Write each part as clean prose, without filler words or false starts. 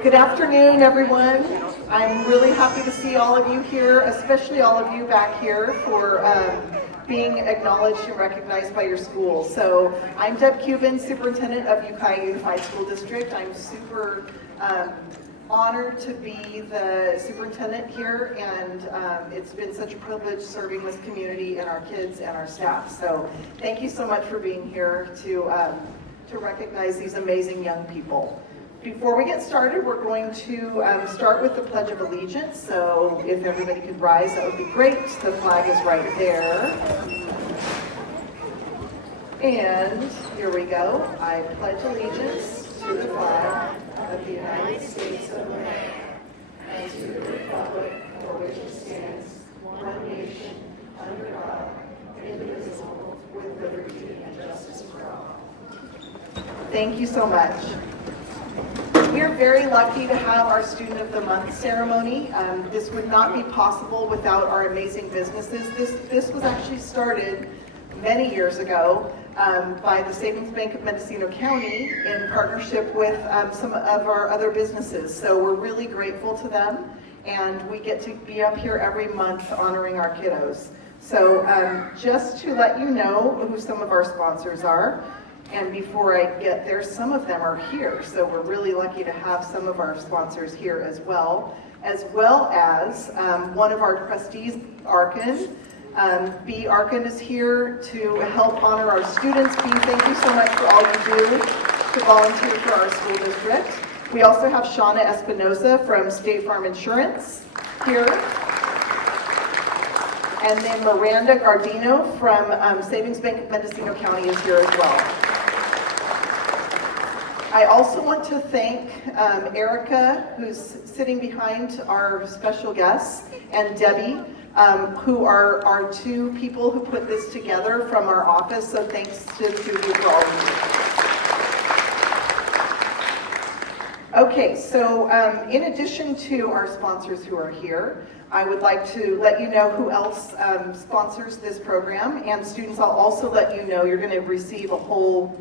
Good afternoon, everyone. I'm really happy to see all of you here, especially all of you back here for being acknowledged and recognized by your school. So I'm Deb Cuban, Superintendent of Ukiah Unified School District. I'm super honored to be the superintendent here, and it's been such a privilege serving this community and our kids and our staff. So thank you so much for being here to recognize these amazing young people. Before we get started, we're going to start with the Pledge of Allegiance. So if everybody could rise, that would be great. The flag is right there. And here we go. I pledge allegiance to the flag of the United States of America and to the republic for which it stands, one nation, under God, indivisible, with liberty and justice for all. Thank you so much. We're very lucky to have our Student of the Month ceremony. This would not be possible without our amazing businesses. This was actually started many years ago by the Savings Bank of Mendocino County in partnership with some of our other businesses. So we're really grateful to them, and we get to be up here every month honoring our kiddos. So just to let you know who some of our sponsors are, and before I get there, some of them are here. So we're really lucky to have some of our sponsors here as well as one of our trustees, Arkin. B. Arkin is here to help honor our students. B, thank you so much for all you do to volunteer for our school district. We also have Shauna Espinoza from State Farm Insurance here. And then Miranda Gardino from Savings Bank of Mendocino County is here as well. I also want to thank Erica, who's sitting behind our special guests, and Debbie, who are our two people who put this together from our office. So thanks to the two of you for all of you. Okay, so in addition to our sponsors who are here, I would like to let you know who else sponsors this program. And students, I'll also let you know you're going to receive a whole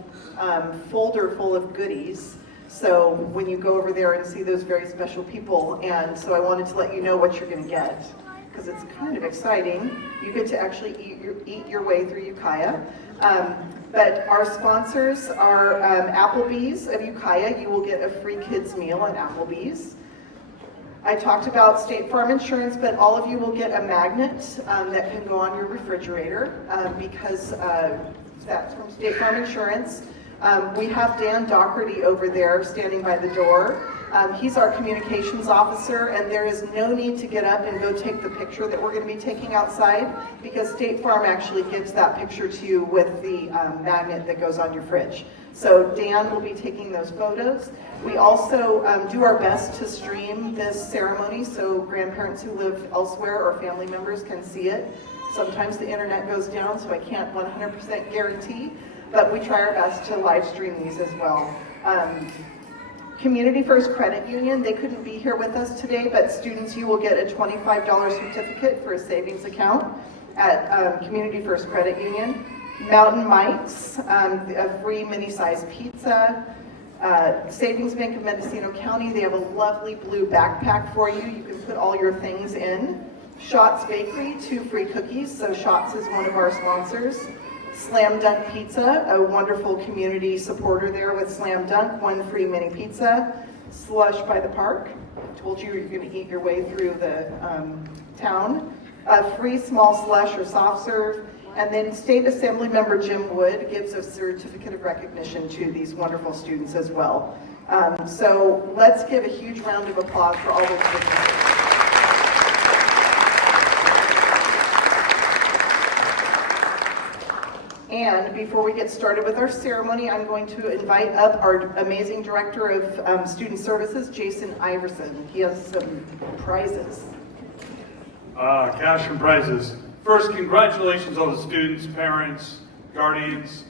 folder full of goodies. So when you go over there and see those very special people, and so I wanted to let you know what you're going to get, because it's kind of exciting. You get to actually eat your way through Ukiah. But our sponsors are Applebee's of Ukiah. You will get a free kids meal at Applebee's. I talked about State Farm Insurance, but all of you will get a magnet that can go on your refrigerator because that's from State Farm Insurance. We have Dan Doherty over there standing by the door. He's our communications officer, and there is no need to get up and go take the picture that we're going to be taking outside, because State Farm actually gives that picture to you with the magnet that goes on your fridge. So Dan will be taking those photos. We also do our best to stream this ceremony so grandparents who live elsewhere or family members can see it. Sometimes the internet goes down, so I can't 100% guarantee, but we try our best to live stream these as well. Community First Credit Union, they couldn't be here with us today, but students, you will get a $25 certificate for a savings account at Community First Credit Union. Mountain Mike's, a free mini-size pizza. Savings Bank of Mendocino County, they have a lovely blue backpack for you. You can put all your things in. Shots Bakery, 2 free cookies. So Shots is one of our sponsors. Slam Dunk Pizza, a wonderful community supporter there with Slam Dunk, 1 free mini pizza. Slush by the Park, told you you're going to eat your way through the town. A free small slush or soft serve. And then State Assembly Member Jim Wood gives a certificate of recognition to these wonderful students as well. So let's give a huge round of applause for all those businesses. And before we get started with our ceremony, I'm going to invite up our amazing Director of Student Services, Jason Iverson. He has some prizes. Cash and prizes. First, congratulations all the students, parents, guardians.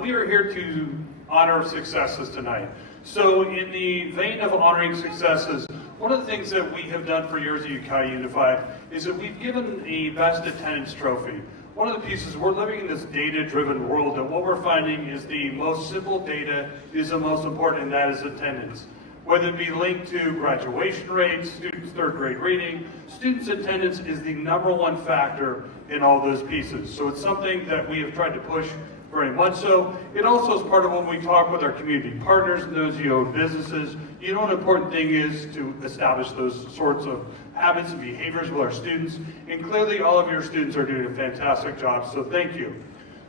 We are here to honor successes tonight. So in the vein of honoring successes, one of the things that we have done for years at Ukiah Unified is that we've given the Best Attendance Trophy, one of the pieces, we're living in this data-driven world, and what we're finding is the most simple data is the most important, and that is attendance. Whether it be linked to graduation rates, students' third grade reading, students' attendance is the #1 factor in all those pieces. So it's something that we have tried to push very much so. It also is part of when we talk with our community partners and those who own businesses. You know, an important thing is to establish those sorts of habits and behaviors with our students. And clearly all of your students are doing a fantastic job, so thank you.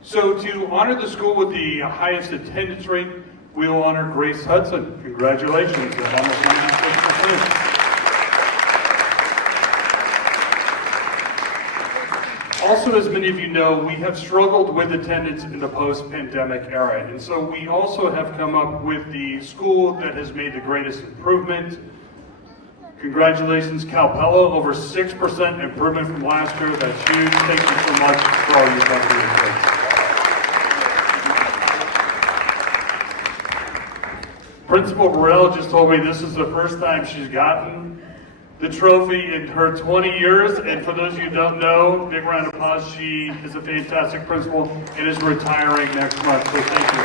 So to honor the school with the highest attendance rate, we will honor Grace Hudson. Congratulations, at almost 96%. Also, as many of you know, we have struggled with attendance in the post-pandemic era, and so we also have come up with the school that has made the greatest improvement. Congratulations, Calpella, over 6% improvement from last year. That's huge. Thank you so much for all you've done for your kids. Principal Burrell just told me this is the first time she's gotten the trophy in her 20 years, and for those of you who don't know, big round of applause, she is a fantastic principal and is retiring next month, so thank you.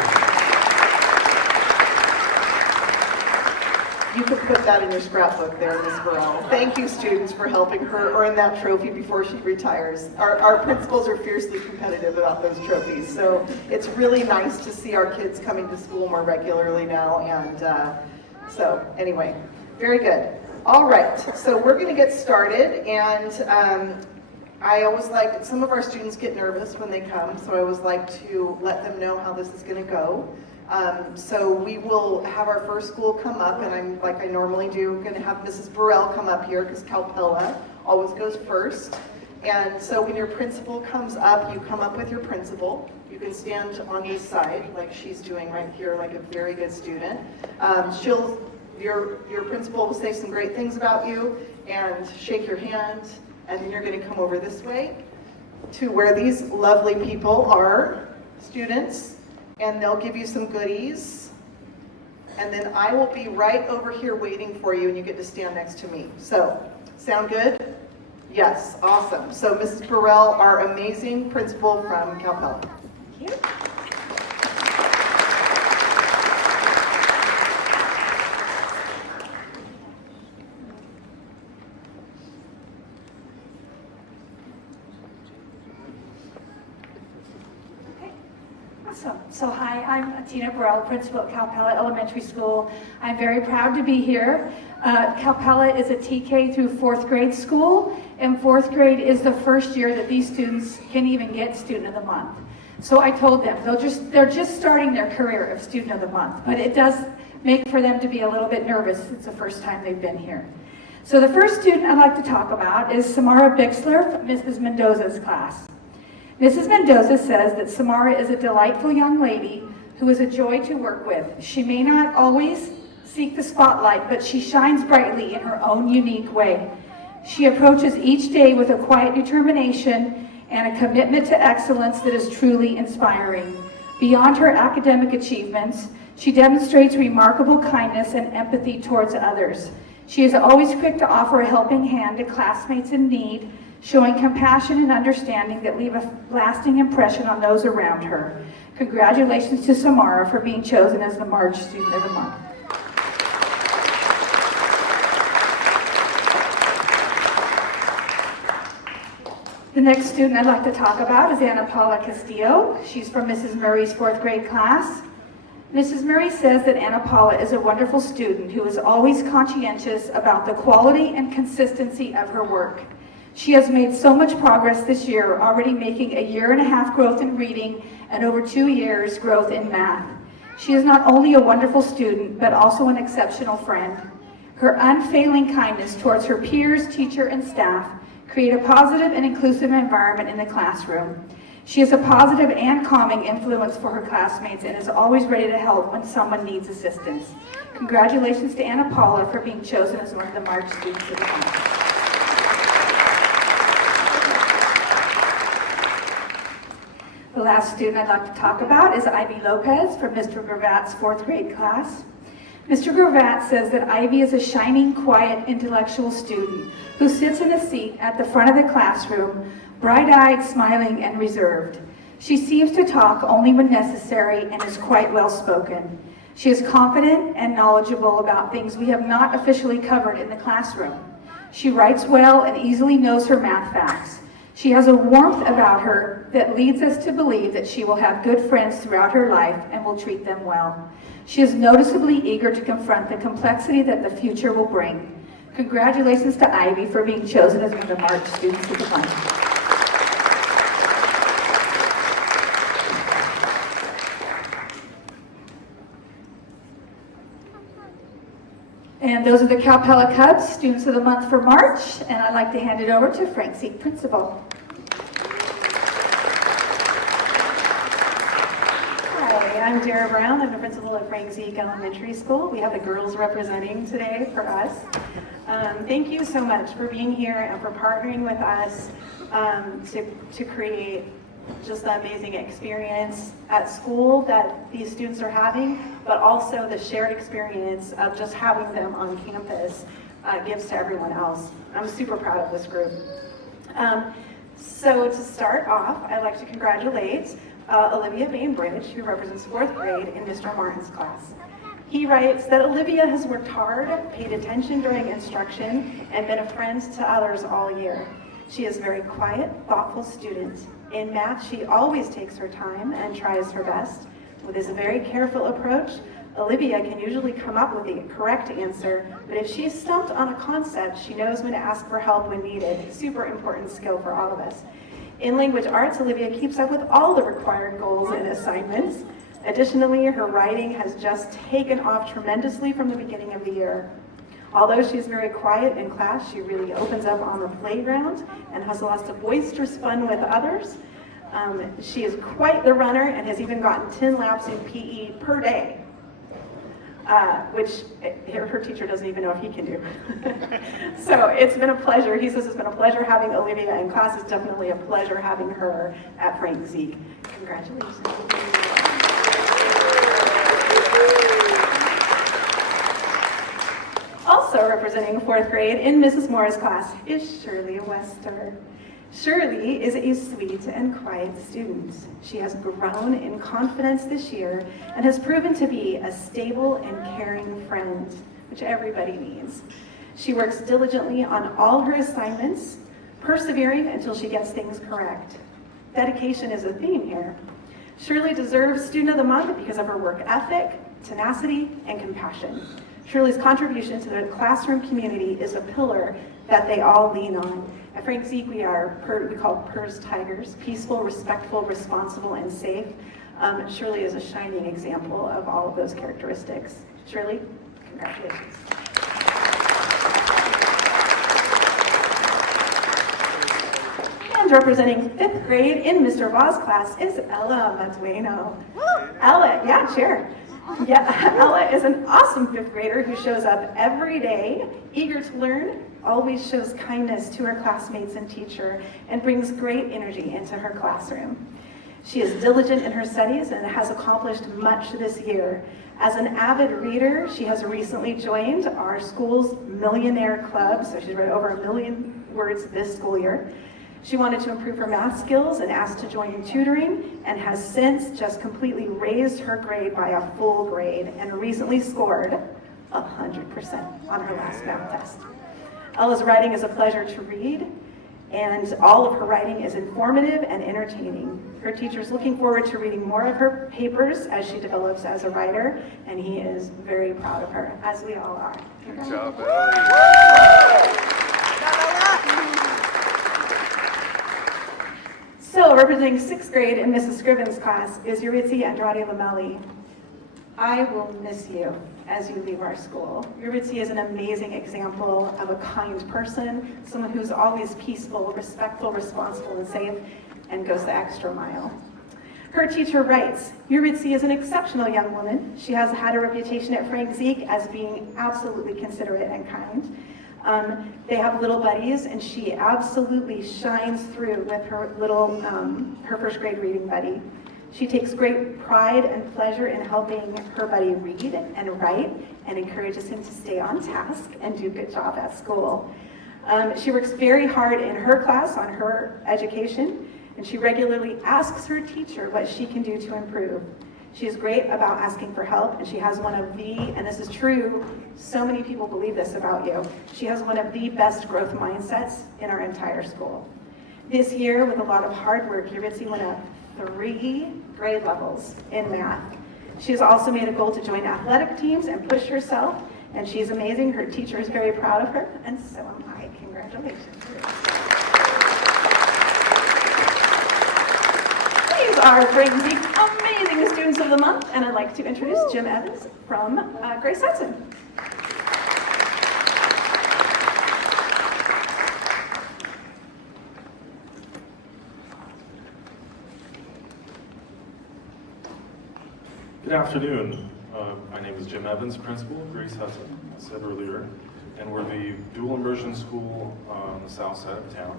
You could put that in your scrapbook there, Ms. Burrell. Thank you, students, for helping her earn that trophy before she retires. Our principals are fiercely competitive about those trophies, so it's really nice to see our kids coming to school more regularly now, and so anyway, very good. All right, so we're going to get started, and I always like, some of our students get nervous when they come, so I always like to let them know how this is going to go. So we will have our first school come up, and I'm, like I normally do, going to have Mrs. Burrell come up here, because Calpella always goes first. And so when your principal comes up, you come up with your principal. You can stand on this side, like she's doing right here, like a very good student. Your principal will say some great things about you and shake your hand, and then you're going to come over this way to where these lovely people are, students, and they'll give you some goodies. And then I will be right over here waiting for you, and you get to stand next to me. So, sound good? Yes, awesome. So Mrs. Burrell, our amazing principal from Calpella. Thank you. So hi, I'm Tina Burrell, principal at Calpella Elementary School. I'm very proud to be here. Calpella is a TK through 4th grade school, and 4th grade is the first year that these students can even get Student of the Month. So I told them, they're just starting their career of Student of the Month, but it does make for them to be a little bit nervous. It's the first time they've been here. So the first student I'd like to talk about is Samara Bixler from Mrs. Mendoza's class. Mrs. Mendoza says that Samara is a delightful young lady who is a joy to work with. She may not always seek the spotlight, but she shines brightly in her own unique way. She approaches each day with a quiet determination and a commitment to excellence that is truly inspiring. Beyond her academic achievements, she demonstrates remarkable kindness and empathy towards others. She is always quick to offer a helping hand to classmates in need, showing compassion and understanding that leave a lasting impression on those around her. Congratulations to Samara for being chosen as the March Student of the Month. The next student I'd like to talk about is Ana Paula Castillo. She's from Mrs. Murray's 4th grade class. Mrs. Murray says that Ana Paula is a wonderful student who is always conscientious about the quality and consistency of her work. She has made so much progress this year, already making a 1.5 year growth in reading and over 2 years growth in math. She is not only a wonderful student, but also an exceptional friend. Her unfailing kindness towards her peers, teacher, and staff create a positive and inclusive environment in the classroom. She is a positive and calming influence for her classmates and is always ready to help when someone needs assistance. Congratulations to Ana Paula for being chosen as one of the March Students of the Month. The last student I'd like to talk about is Ivy Lopez from Mr. Gravat's 4th grade class. Mr. Gravat says that Ivy is a shining, quiet, intellectual student who sits in a seat at the front of the classroom bright-eyed, smiling, and reserved. She seems to talk only when necessary and is quite well-spoken. She is confident and knowledgeable about things we have not officially covered in the classroom. She writes well and easily knows her math facts. She has a warmth about her that leads us to believe that she will have good friends throughout her life and will treat them well. She is noticeably eager to confront the complexity that the future will bring. Congratulations to Ivy for being chosen as one of the March Students of the Month. And those are the Cal Pella Cubs, Students of the Month for March, and I'd like to hand it over to Frank Zeek, Principal. Hi, I'm Dara Brown. I'm the principal of Frank Zeek Elementary School. We have the girls representing today for us. Thank you so much for being here and for partnering with us to create just the amazing experience at school that these students are having, but also the shared experience of just having them on campus gives to everyone else. I'm super proud of this group. So to start off, I'd like to congratulate Olivia Bainbridge, who represents 4th grade in Mr. Martin's class. He writes that Olivia has worked hard, paid attention during instruction, and been a friend to others all year. She is a very quiet, thoughtful student. In math, she always takes her time and tries her best. With this very careful approach, Olivia can usually come up with the correct answer, but if she's stumped on a concept, she knows when to ask for help when needed. Super important skill for all of us. In language arts, Olivia keeps up with all the required goals and assignments. Additionally, her writing has just taken off tremendously from the beginning of the year. Although she's very quiet in class, she really opens up on the playground and has lots of boisterous fun with others. She is quite the runner and has even gotten 10 laps in PE per day, which her teacher doesn't even know if he can do. So it's been a pleasure. He says it's been a pleasure having Olivia in class. It's definitely a pleasure having her at Frank Zeek. Congratulations. Also representing 4th grade in Mrs. Moore's class is Shirley Wester. Shirley is a sweet and quiet student. She has grown in confidence this year and has proven to be a stable and caring friend, which everybody needs. She works diligently on all her assignments, persevering until she gets things correct. Dedication is a theme here. Shirley deserves Student of the Month because of her work ethic, tenacity, and compassion. Shirley's contribution to the classroom community is a pillar that they all lean on. At Frank Zeek, we call PERS Tigers, peaceful, respectful, responsible, and safe. Shirley is a shining example of all of those characteristics. Shirley, congratulations. And representing 5th grade in Mr. Vaugh's class is Ella Matueno. Ella, yeah, chair. Yeah, Ella is an awesome 5th grader who shows up every day, eager to learn, always shows kindness to her classmates and teacher, and brings great energy into her classroom. She is diligent in her studies and has accomplished much this year. As an avid reader, she has recently joined our school's Millionaire Club, so she's read over 1 million words this school year. She wanted to improve her math skills and asked to join tutoring, and has since just completely raised her grade by a full grade and recently scored 100% on her last math test. Ella's writing is a pleasure to read, and all of her writing is informative and entertaining. Her teacher's looking forward to reading more of her papers as she develops as a writer, and he is very proud of her, as we all are. Good job, Ellie. So, representing 6th grade in Mrs. Scriven's class is Yuritsi Andrade Lamelli. I will miss you as you leave our school. Yuritsi is an amazing example of a kind person, someone who's always peaceful, respectful, responsible, and safe, and goes the extra mile. Her teacher writes, Yuritsi is an exceptional young woman. She has had a reputation at Frank Zeek as being absolutely considerate and kind. They have little buddies, and she absolutely shines through with her little, her 1st grade reading buddy. She takes great pride and pleasure in helping her buddy read and write, and encourages him to stay on task and do a good job at school. She works very hard in her class on her education, and she regularly asks her teacher what she can do to improve. She is great about asking for help, and she has one of the, and this is true, so many people believe this about you, she has one of the best growth mindsets in our entire school. This year, with a lot of hard work, Yuritsi went up 3 grade levels in math. She has also made a goal to join athletic teams and push herself, and she's amazing. Her teacher is very proud of her, and so am I. Congratulations. These are Braden's amazing Students of the Month, and I'd like to introduce Jim Evans from Grace Hudson. Good afternoon. My name is Jim Evans, principal of Grace Hudson, I said earlier, and we're the dual immersion school on the south side of town.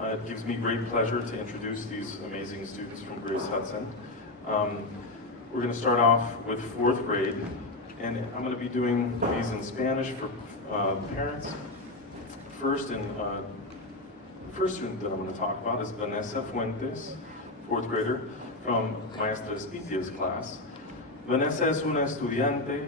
It gives me great pleasure to introduce these amazing students from Grace Hudson. We're going to start off with 4th grade, and I'm going to be doing these in Spanish for parents. First student that I'm going to talk about is Vanessa Fuentes, 4th grader, from Maestra Spitia's class. Vanessa es una estudiante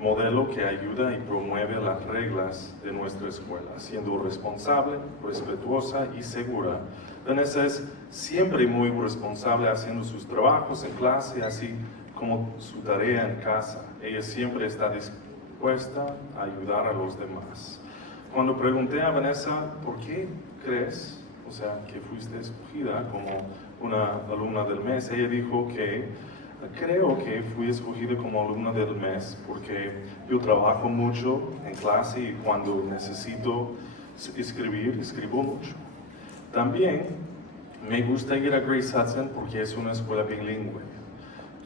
modelo que ayuda y promueve las reglas de nuestra escuela, siendo responsable, respetuosa y segura. Vanessa es siempre muy responsable haciendo sus trabajos en clase, así como su tarea en casa. Ella siempre está dispuesta a ayudar a los demás. Cuando pregunté a Vanessa, ¿por qué crees, que fuiste escogida como una alumna del mes? Ella dijo que creo que fui escogida como alumna del mes porque yo trabajo mucho en clase y cuando necesito escribir, escribo mucho. También me gusta ir a Grace Hudson porque es una escuela bilingüe.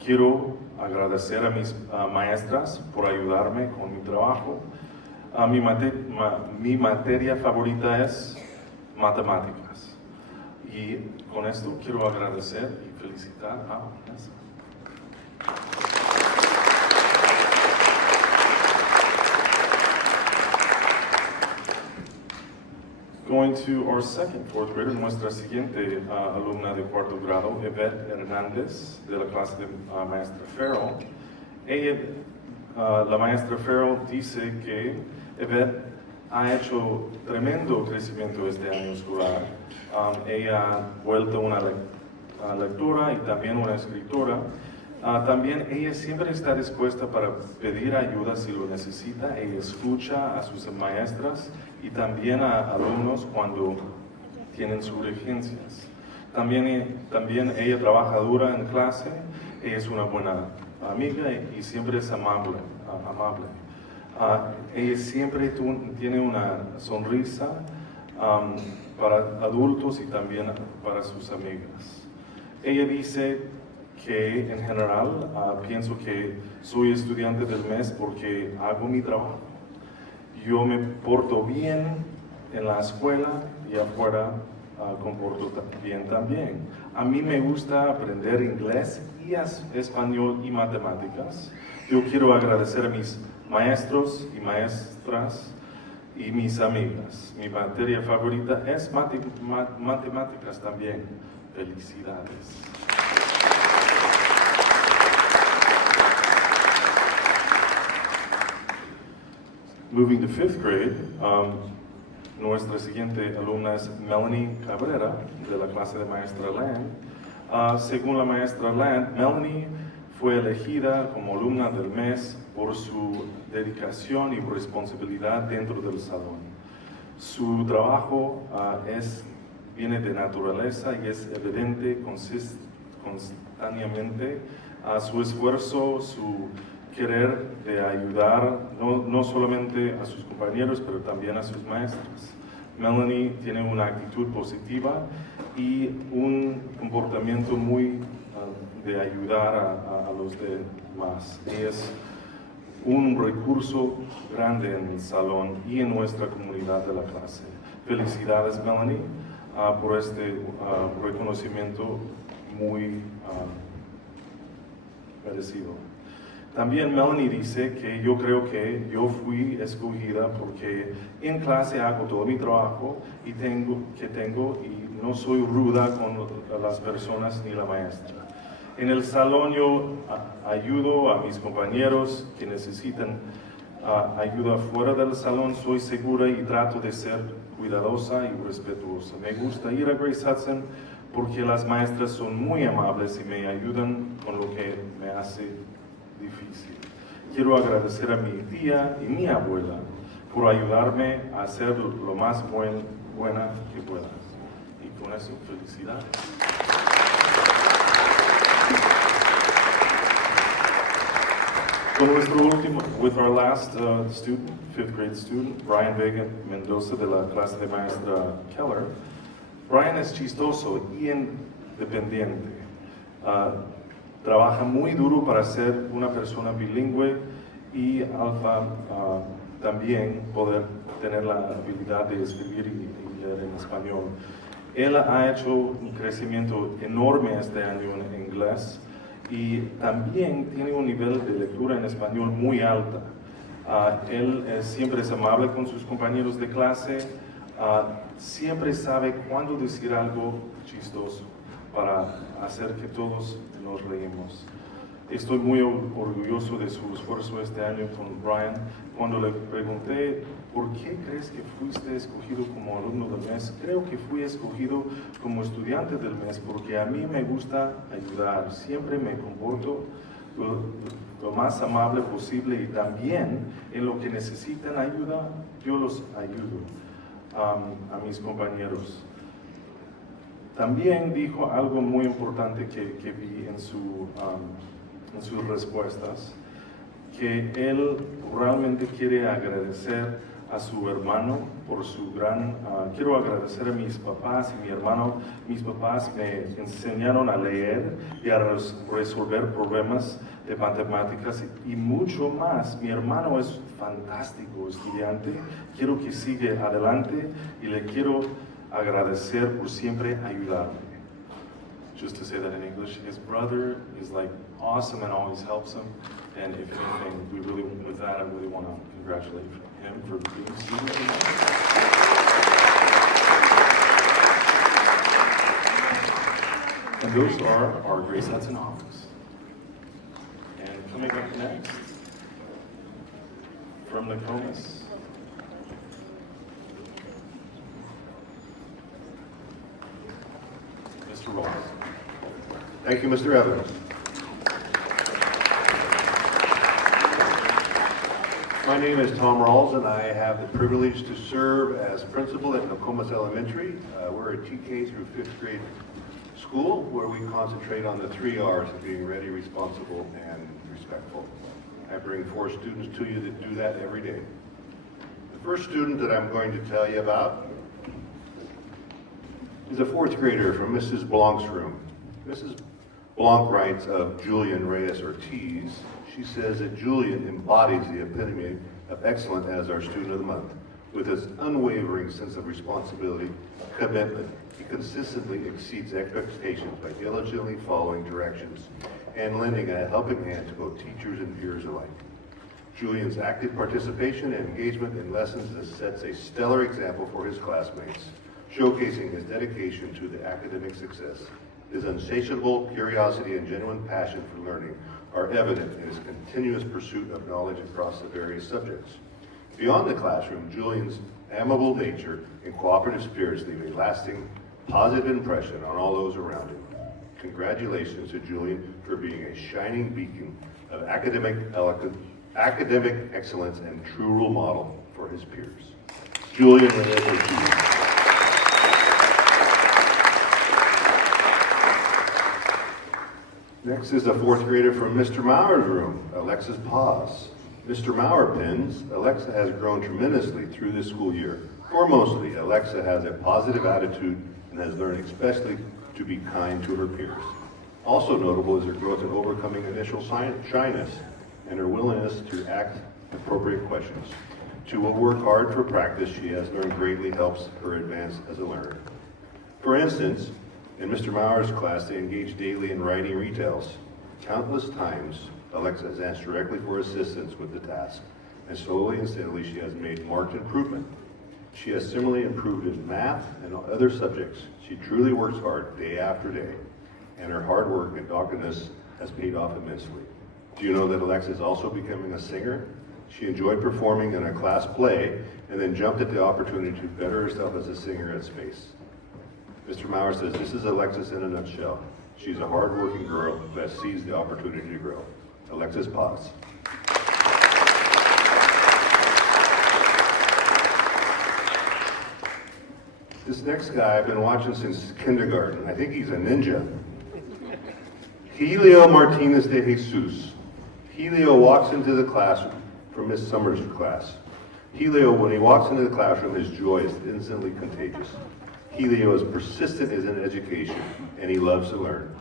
Quiero agradecer a mis maestras por ayudarme con mi trabajo. Mi materia favorita es matemáticas. Y con esto quiero agradecer y felicitar a Vanessa. Going to our second 4th grader, nuestra siguiente alumna de 4º grado, Yvette Hernández, de la clase de Maestra Farrell. La Maestra Farrell dice que Yvette ha hecho tremendo crecimiento este año escolar. Ella ha vuelto una lectora y también una escritora. También ella siempre está dispuesta para pedir ayuda si lo necesita. Ella escucha a sus maestras y también a alumnos cuando tienen sus urgencias. También ella trabaja dura en clase. Ella es una buena amiga y siempre es amable. Ella siempre tiene una sonrisa para adultos y también para sus amigas. Ella dice que en general pienso que soy estudiante del mes porque hago mi trabajo. Yo me porto bien en la escuela y afuera comporto bien también. A mí me gusta aprender inglés y español y matemáticas. Yo quiero agradecer a mis maestros y maestras y mis amigas. Mi materia favorita es matemáticas también. Felicidades. Moving to 5th grade, nuestra siguiente alumna es Melanie Cabrera, de la clase de Maestra Land. Según la Maestra Land, Melanie fue elegida como alumna del mes por su dedicación y responsabilidad dentro del salón. Su trabajo viene de naturaleza y es evidente constantemente su esfuerzo, su querer de ayudar no solamente a sus compañeros, pero también a sus maestros. Melanie tiene una actitud positiva y un comportamiento muy de ayudar a los demás. Es un recurso grande en el salón y en nuestra comunidad de la clase. Felicidades, Melanie, por este reconocimiento muy merecido. También Melanie dice que yo creo que yo fui escogida porque en clase hago todo mi trabajo y no soy ruda con las personas ni la maestra. En el salón yo ayudo a mis compañeros que necesitan ayuda fuera del salón, soy segura y trato de ser cuidadosa y respetuosa. Me gusta ir a Grace Hudson porque las maestras son muy amables y me ayudan con lo que me hace difícil. Quiero agradecer a mi tía y mi abuela por ayudarme a ser lo más buena que pueda. Y con eso, felicidades. Con nuestro último, with our last student, 5th grade student, Brian Vega Mendoza de la clase de maestra Keller. Brian es chistoso y independiente. Trabaja muy duro para ser una persona bilingüe y también poder tener la habilidad de escribir y leer en español. Él ha hecho un crecimiento enorme este año en inglés y también tiene un nivel de lectura en español muy alto. Él siempre es amable con sus compañeros de clase, siempre sabe cuándo decir algo chistoso para hacer que todos nos reímos. Estoy muy orgulloso de su esfuerzo este año con Brian. Cuando le pregunté, ¿por qué crees que fuiste escogido como alumno del mes? Creo que fui escogido como estudiante del mes porque a mí me gusta ayudar. Siempre me comporto lo más amable posible y también en lo que necesitan ayuda, yo los ayudo a mis compañeros. También dijo algo muy importante que vi en sus respuestas, que él realmente quiere agradecer a su hermano por su gran... quiero agradecer a mis papás y mi hermano. Mis papás me enseñaron a leer y a resolver problemas de matemáticas y mucho más. Mi hermano es fantástico estudiante, quiero que siga adelante y le quiero agradecer por siempre ayudarme. Just to say that in English, his brother is like awesome and always helps him. And if anything, with that, I really want to congratulate him for being a student. And those are our Grace Hudson office. And coming up next, from Nokomis, Mr. Ross. Thank you, Mr. Evans. My name is Tom Rawls, and I have the privilege to serve as principal at Nokomis Elementary. We're a TK through 5th grade school where we concentrate on the 3 R's of being ready, responsible, and respectful. I bring 4 students to you that do that every day. The first student that I'm going to tell you about is a 4th grader from Mrs. Blanc's room. Mrs. Blanc writes of Julian Reyes Ortiz. She says that Julian embodies the epitome of excellence as our student of the month. With his unwavering sense of responsibility, commitment, he consistently exceeds expectations by diligently following directions and lending a helping hand to both teachers and peers alike. Julian's active participation and engagement in lessons sets a stellar example for his classmates, showcasing his dedication to the academic success. His insatiable curiosity and genuine passion for learning are evident in his continuous pursuit of knowledge across the various subjects. Beyond the classroom, Julian's amiable nature and cooperative spirits leave a lasting, positive impression on all those around him. Congratulations to Julian for being a shining beacon of academic excellence and true role model for his peers. Julian Reyes Ortiz. Next is a 4th grader from Mr. Maurer's room, Alexis Paz. Mr. Maurer pins, Alexa has grown tremendously through this school year. Foremostly, Alexa has a positive attitude and has learned especially to be kind to her peers. Also notable is her growth in overcoming initial shyness and her willingness to ask appropriate questions. She will work hard for practice she has learned greatly helps her advance as a learner. For instance, in Mr. Maurer's class, they engage daily in writing retells. Countless times, Alexa has asked directly for assistance with the task, and slowly and steadily she has made marked improvement. She has similarly improved in math and other subjects. She truly works hard day after day, and her hard work and doggedness has paid off immensely. Do you know that Alexa is also becoming a singer? She enjoyed performing in a class play and then jumped at the opportunity to better herself as a singer at Space. Mr. Maurer says, this is Alexis in a nutshell. She's a hard-working girl who has seized the opportunity to grow. Alexis, pause. This next guy I've been watching since kindergarten. I think he's a ninja. Helio Martinez de Jesus. Helio walks into the classroom from Miss Summers' class. Helio, when he walks into the classroom, his joy is instantly contagious. Helio is persistent in education, and he loves to learn.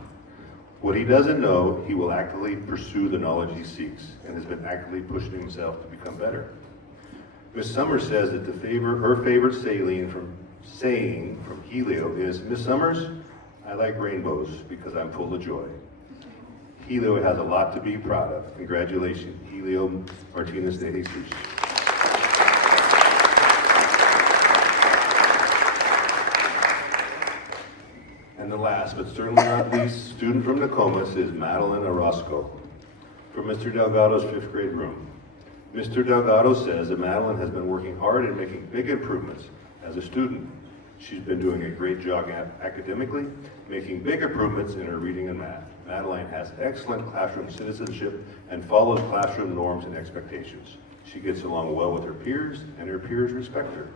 What he doesn't know, he will actively pursue the knowledge he seeks, and has been actively pushing himself to become better. Miss Summers says that her favorite saying from Helio is, Miss Summers, I like rainbows because I'm full of joy. Helio has a lot to be proud of. Congratulations, Helio Martinez de Jesus. And the last, but certainly not least, student from Nokomis is Madeline Orozco from Mr. Delgado's 5th grade room. Mr. Delgado says that Madeline has been working hard and making big improvements as a student. She's been doing a great job academically, making big improvements in her reading and math. Madeline has excellent classroom citizenship and follows classroom norms and expectations. She gets along well with her peers, and her peers respect her.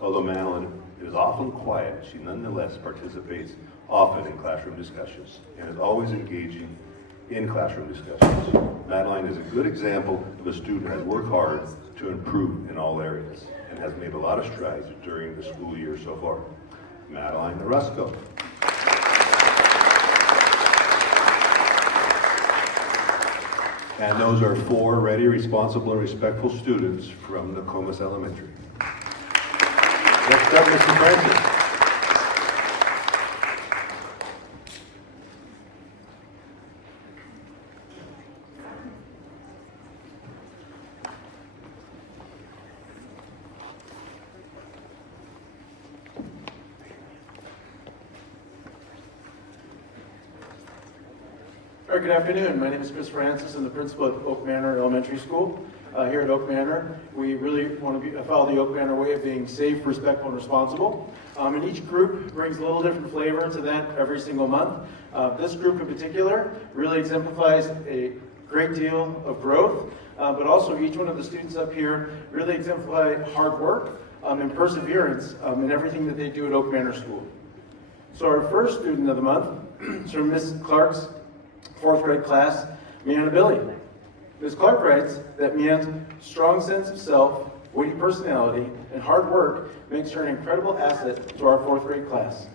Although Madeline is often quiet, she nonetheless participates often in classroom discussions and is always engaging in classroom discussions. Madeline is a good example of a student who has worked hard to improve in all areas and has made a lot of strides during the school year so far. Madeline Orozco. And those are 4 ready, responsible, and respectful students from Nokomis Elementary. Next up, Mr. Francis. All right, good afternoon. My name is Chris Francis. I'm the principal at Oak Manor Elementary School. Here at Oak Manor, we really want to follow the Oak Manor way of being safe, respectful, and responsible. And each group brings a little different flavor to that every single month. This group in particular really exemplifies a great deal of growth, but also each one of the students up here really exemplify hard work and perseverance in everything that they do at Oak Manor School. So our first student of the month is from Miss Clark's 4th grade class, Mianna Billy. Ms. Clark writes that Mianna's strong sense of self, witty personality, and hard work makes her an incredible asset to our 4th grade class.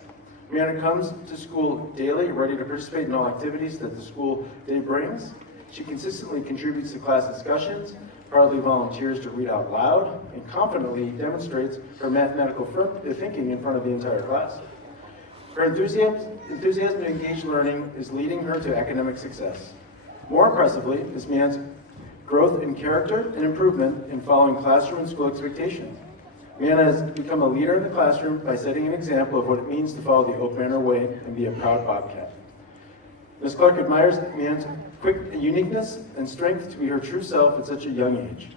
Mianna comes to school daily, ready to participate in all activities that the school day brings. She consistently contributes to class discussions, proudly volunteers to read out loud, and confidently demonstrates her mathematical thinking in front of the entire class. Her enthusiasm to engage learning is leading her to academic success. More impressively is Mianna's growth in character and improvement in following classroom and school expectations. Mianna has become a leader in the classroom by setting an example of what it means to follow the Oak Manor way and be a proud Bobcat. Ms. Clark admires Mianna's quick uniqueness and strength to be her true self at such a young age.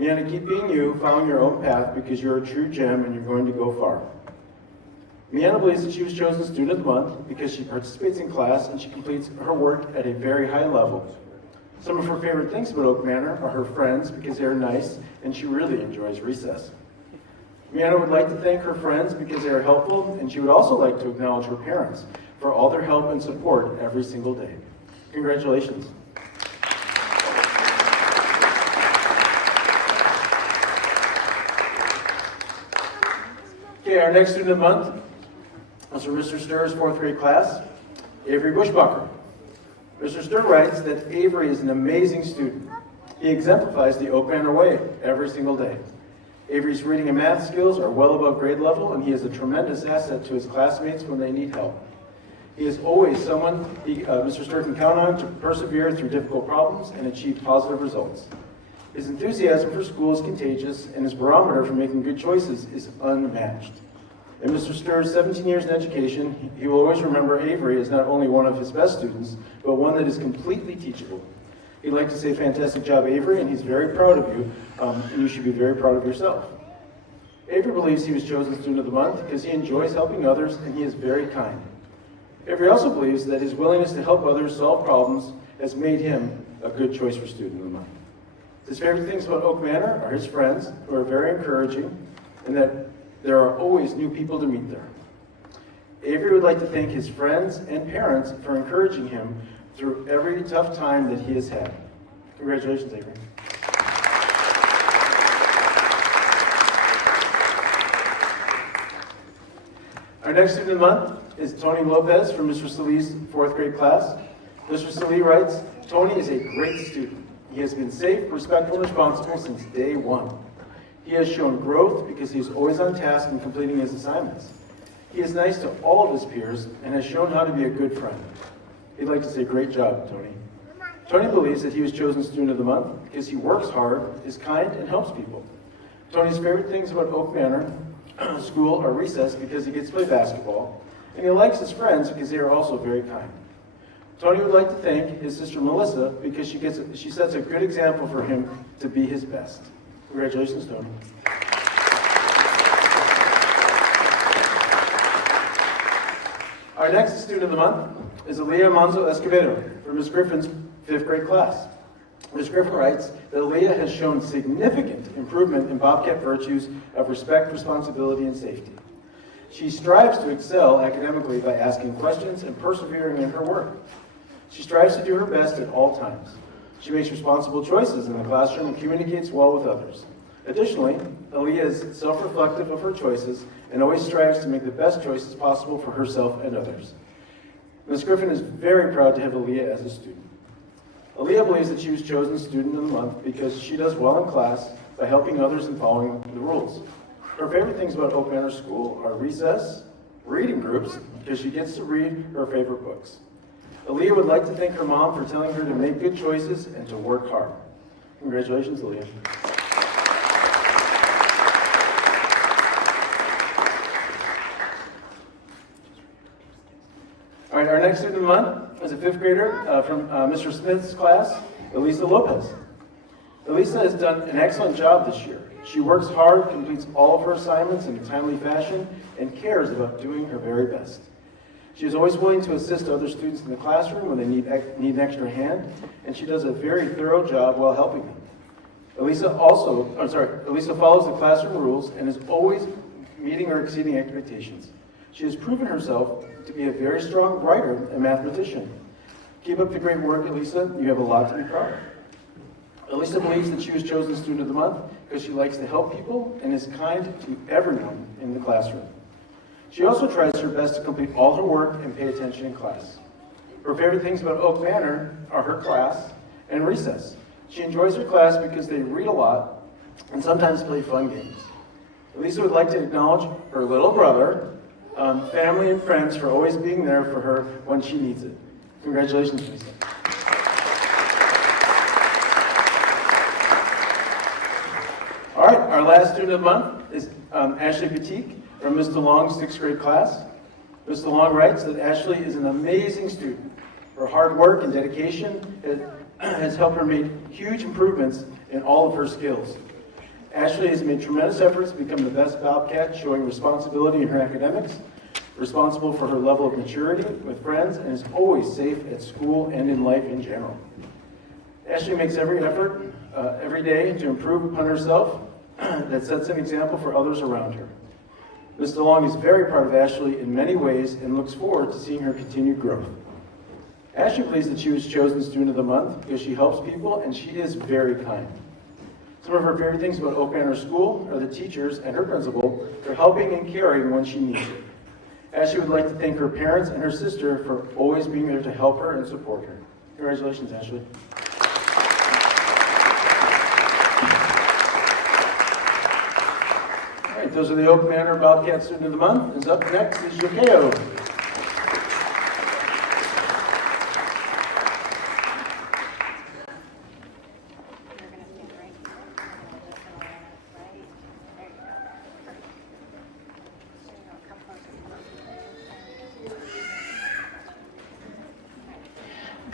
Mianna, keep being you, following your own path, because you're a true gem and you're going to go far. Mianna believes that she was chosen Student of the Month because she participates in class and she completes her work at a very high level. Some of her favorite things about Oak Manor are her friends because they're nice and she really enjoys recess. Mianna would like to thank her friends because they are helpful, and she would also like to acknowledge her parents for all their help and support every single day. Congratulations. Okay, our next student of the month is from Mr. Sturr's 4th grade class, Avery Bushbacher. Mr. Sturr writes that Avery is an amazing student. He exemplifies the Oak Manor way every single day. Avery's reading and math skills are well above grade level, and he is a tremendous asset to his classmates when they need help. He is always someone Mr. Sturr can count on to persevere through difficult problems and achieve positive results. His enthusiasm for school is contagious, and his barometer for making good choices is unmatched. In Mr. Sturr's 17 years in education, he will always remember Avery as not only one of his best students, but one that is completely teachable. He'd like to say fantastic job, Avery, and he's very proud of you, and you should be very proud of yourself. Avery believes he was chosen Student of the Month because he enjoys helping others and he is very kind. Avery also believes that his willingness to help others solve problems has made him a good choice for Student of the Month. His favorite things about Oak Manor are his friends, who are very encouraging, and that there are always new people to meet there. Avery would like to thank his friends and parents for encouraging him through every tough time that he has had. Congratulations, Avery. Our next student of the month is Tony Lopez from Mr. Salih's 4th grade class. Mr. Salih writes, Tony is a great student. He has been safe, respectful, and responsible since day one. He has shown growth because he is always on task in completing his assignments. He is nice to all of his peers and has shown how to be a good friend. He'd like to say, great job, Tony. Tony believes that he was chosen Student of the Month because he works hard, is kind, and helps people. Tony's favorite things about Oak Manor School are recess because he gets to play basketball, and he likes his friends because they are also very kind. Tony would like to thank his sister Melissa because she sets a good example for him to be his best. Congratulations, Tony. Our next student of the month is Aaliyah Manzo Escobedo from Ms. Griffin's 5th grade class. Ms. Griffin writes that Aaliyah has shown significant improvement in Bobcat virtues of respect, responsibility, and safety. She strives to excel academically by asking questions and persevering in her work. She strives to do her best at all times. She makes responsible choices in the classroom and communicates well with others. Additionally, Aaliyah is self-reflective of her choices and always strives to make the best choices possible for herself and others. Ms. Griffin is very proud to have Aaliyah as a student. Aaliyah believes that she was chosen Student of the Month because she does well in class by helping others and following the rules. Her favorite things about Oak Manor School are recess, reading groups, because she gets to read her favorite books. Aaliyah would like to thank her mom for telling her to make good choices and to work hard. Congratulations, Aaliyah. All right, our next student of the month is a 5th grader from Mr. Smith's class, Elisa Lopez. Elisa has done an excellent job this year. She works hard, completes all of her assignments in a timely fashion, and cares about doing her very best. She is always willing to assist other students in the classroom when they need an extra hand, and she does a very thorough job while helping them. Elisa follows the classroom rules and is always meeting or exceeding expectations. She has proven herself to be a very strong writer and mathematician. Keep up the great work, Elisa. You have a lot to be proud of. Elisa believes that she was chosen Student of the Month because she likes to help people and is kind to everyone in the classroom. She also tries her best to complete all her work and pay attention in class. Her favorite things about Oak Manor are her class and recess. She enjoys her class because they read a lot and sometimes play fun games. Elisa would like to acknowledge her little brother, family, and friends for always being there for her when she needs it. Congratulations, Elisa. All right, our last student of the month is Ashley Petit from Ms. DeLong's 6th grade class. Ms. DeLong writes that Ashley is an amazing student. Her hard work and dedication has helped her make huge improvements in all of her skills. Ashley has made tremendous efforts to become the best Bobcat, showing responsibility in her academics, responsible for her level of maturity with friends, and is always safe at school and in life in general. Ashley makes every effort every day to improve upon herself that sets an example for others around her. Ms. DeLong is very proud of Ashley in many ways and looks forward to seeing her continued growth. Ashley believes that she was chosen Student of the Month because she helps people and she is very kind. Some of her favorite things about Oak Manor School are the teachers and her principal for helping and caring when she needs it. Ashley would like to thank her parents and her sister for always being there to help her and support her. Congratulations, Ashley. All right, those are the Oak Manor Bobcat Student of the Month. And up next is Yukio.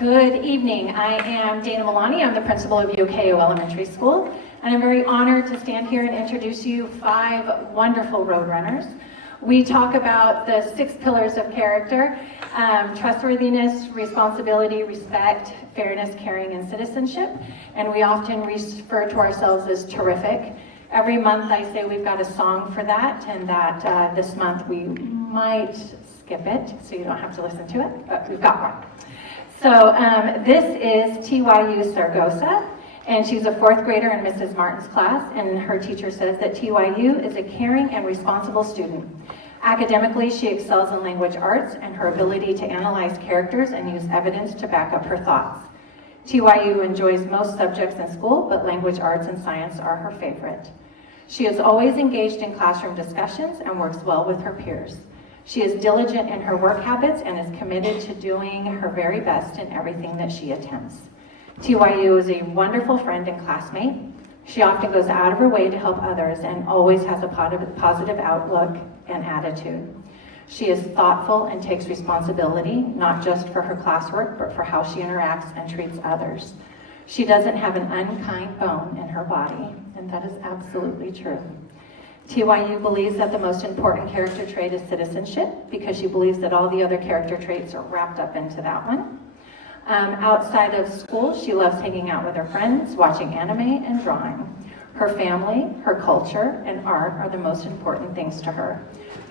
Good evening. I am Dana Milani. I'm the principal of Yokayo Elementary School, and I'm very honored to stand here and introduce you 5 wonderful Roadrunners. We talk about the 6 pillars of character: trustworthiness, responsibility, respect, fairness, caring, and citizenship. And we often refer to ourselves as terrific. Every month I say we've got a song for that, and that this month we might skip it, so you don't have to listen to it, but we've got one. So this is TYU Sargosa, and she's a 4th grader in Mrs. Martin's class, and her teacher says that TYU is a caring and responsible student. Academically, she excels in language arts and her ability to analyze characters and use evidence to back up her thoughts. TYU enjoys most subjects in school, but language arts and science are her favorite. She is always engaged in classroom discussions and works well with her peers. She is diligent in her work habits and is committed to doing her very best in everything that she attempts. TYU is a wonderful friend and classmate. She often goes out of her way to help others and always has a positive outlook and attitude. She is thoughtful and takes responsibility, not just for her classwork, but for how she interacts and treats others. She doesn't have an unkind bone in her body, and that is absolutely true. TYU believes that the most important character trait is citizenship, because she believes that all the other character traits are wrapped up into that one. Outside of school, she loves hanging out with her friends, watching anime, and drawing. Her family, her culture, and art are the most important things to her.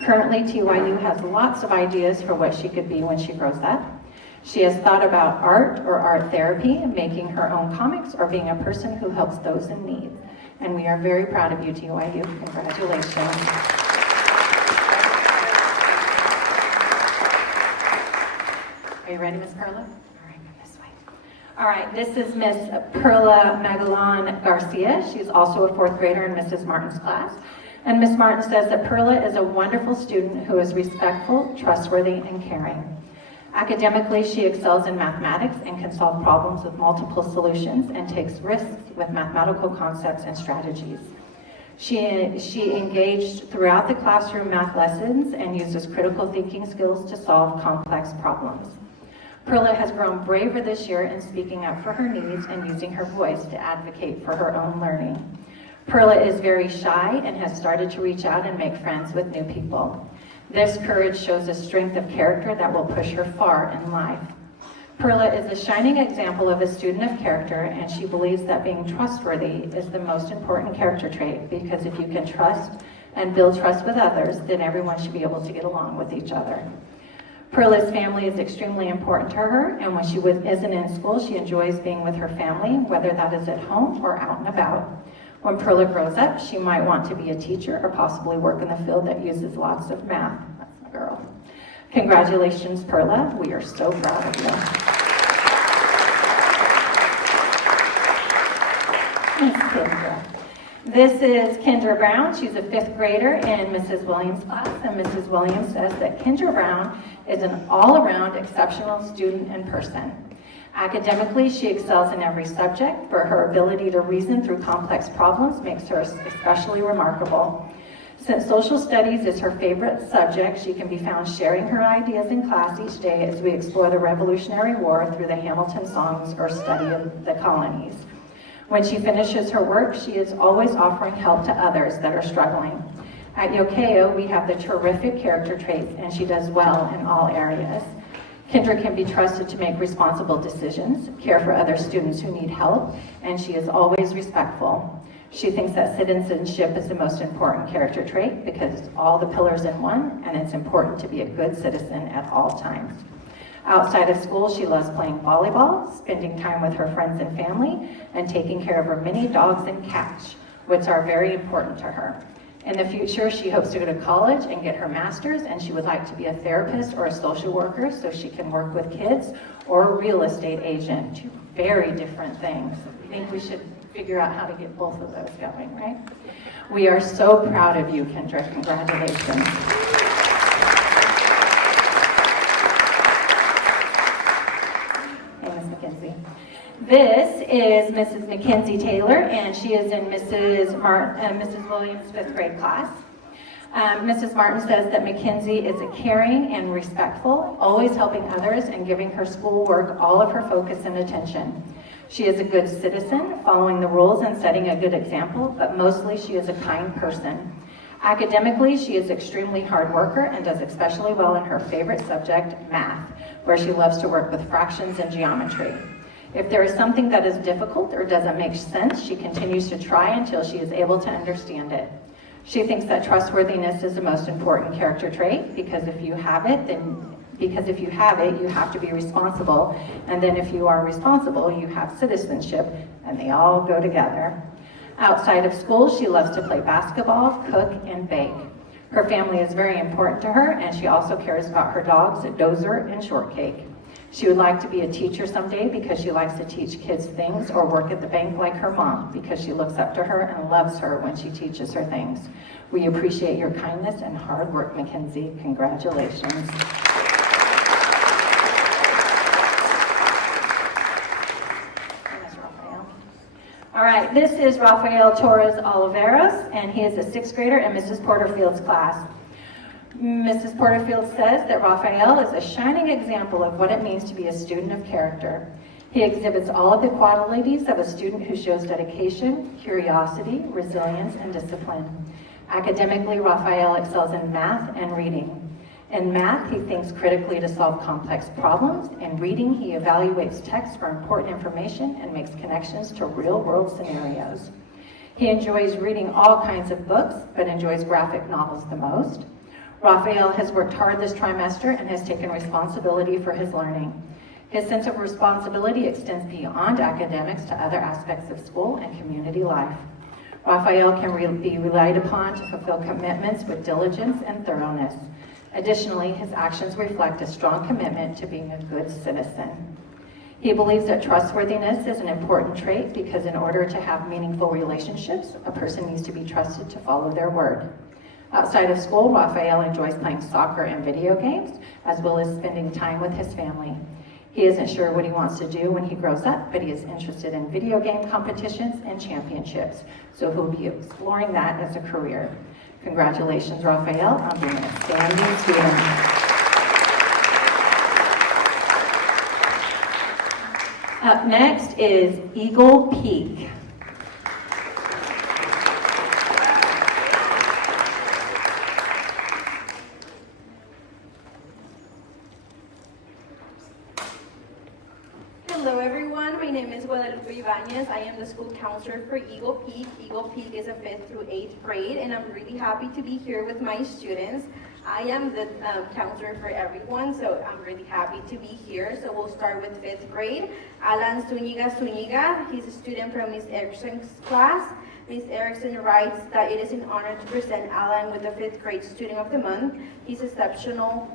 Currently, TYU has lots of ideas for what she could be when she grows up. She has thought about art or art therapy, making her own comics, or being a person who helps those in need. And we are very proud of you, TYU. Congratulations. Are you ready, Miss Perla? All right, come this way. All right, this is Miss Perla Magallan Garcia. She's also a 4th grader in Mrs. Martin's class. And Miss Martin says that Perla is a wonderful student who is respectful, trustworthy, and caring. Academically, she excels in mathematics and can solve problems with multiple solutions and takes risks with mathematical concepts and strategies. She engaged throughout the classroom math lessons and uses critical thinking skills to solve complex problems. Perla has grown braver this year in speaking up for her needs and using her voice to advocate for her own learning. Perla is very shy and has started to reach out and make friends with new people. This courage shows a strength of character that will push her far in life. Perla is a shining example of a student of character, and she believes that being trustworthy is the most important character trait, because if you can trust and build trust with others, then everyone should be able to get along with each other. Perla's family is extremely important to her, and when she isn't in school, she enjoys being with her family, whether that is at home or out and about. When Perla grows up, she might want to be a teacher or possibly work in the field that uses lots of math. That's my girl. Congratulations, Perla. We are so proud of you. Miss Kendra. This is Kendra Brown. She's a 5th grader in Mrs. Williams' class, and Mrs. Williams says that Kendra Brown is an all-around exceptional student and person. Academically, she excels in every subject, for her ability to reason through complex problems makes her especially remarkable. Since social studies is her favorite subject, she can be found sharing her ideas in class each day as we explore the Revolutionary War through the Hamilton songs or study of the colonies. When she finishes her work, she is always offering help to others that are struggling. At Yokayo, we have the terrific character traits, and she does well in all areas. Kendra can be trusted to make responsible decisions, care for other students who need help, and she is always respectful. She thinks that citizenship is the most important character trait because it's all the pillars in one, and it's important to be a good citizen at all times. Outside of school, she loves playing volleyball, spending time with her friends and family, and taking care of her many dogs and cats, which are very important to her. In the future, she hopes to go to college and get her master's, and she would like to be a therapist or a social worker so she can work with kids, or a real estate agent. 2 very different things. I think we should figure out how to get both of those going, right? We are so proud of you, Kendra. Congratulations. Hey, Ms. McKenzie. This is Mrs. Mackenzie Taylor, and she is in Mrs. Williams' 5th grade class. Mrs. Martin says that Mackenzie is a caring and respectful, always helping others and giving her schoolwork all of her focus and attention. She is a good citizen, following the rules and setting a good example, but mostly she is a kind person. Academically, she is extremely hard worker and does especially well in her favorite subject, math, where she loves to work with fractions and geometry. If there is something that is difficult or doesn't make sense, she continues to try until she is able to understand it. She thinks that trustworthiness is the most important character trait because if you have it, you have to be responsible. And then if you are responsible, you have citizenship, and they all go together. Outside of school, she loves to play basketball, cook, and bake. Her family is very important to her, and she also cares about her dogs, Dozer and Shortcake. She would like to be a teacher someday because she likes to teach kids things, or work at the bank like her mom because she looks up to her and loves her when she teaches her things. We appreciate your kindness and hard work, Mackenzie. Congratulations. All right, this is Rafael Torres Oliveros, and he is a 6th grader in Mrs. Porterfield's class. Mrs. Porterfield says that Rafael is a shining example of what it means to be a student of character. He exhibits all of the qualities of a student who shows dedication, curiosity, resilience, and discipline. Academically, Rafael excels in math and reading. In math, he thinks critically to solve complex problems. In reading, he evaluates text for important information and makes connections to real-world scenarios. He enjoys reading all kinds of books, but enjoys graphic novels the most. Rafael has worked hard this trimester and has taken responsibility for his learning. His sense of responsibility extends beyond academics to other aspects of school and community life. Rafael can be relied upon to fulfill commitments with diligence and thoroughness. Additionally, his actions reflect a strong commitment to being a good citizen. He believes that trustworthiness is an important trait because in order to have meaningful relationships, a person needs to be trusted to follow their word. Outside of school, Rafael enjoys playing soccer and video games, as well as spending time with his family. He isn't sure what he wants to do when he grows up, but he is interested in video game competitions and championships, so he'll be exploring that as a career. Congratulations, Rafael, on being an outstanding student. Up next is Eagle Peak. Hello everyone, my name is Guadalupe Ibanez. I am the school counselor for Eagle Peak. Eagle Peak is a 5th through 8th grade, and I'm really happy to be here with my students. I am the counselor for everyone, so I'm really happy to be here. So we'll start with 5th grade. Alan Zuniga, he's a student from Ms. Erickson's class. Ms. Erickson writes that it is an honor to present Alan with the 5th grade Student of the Month. He's exceptional,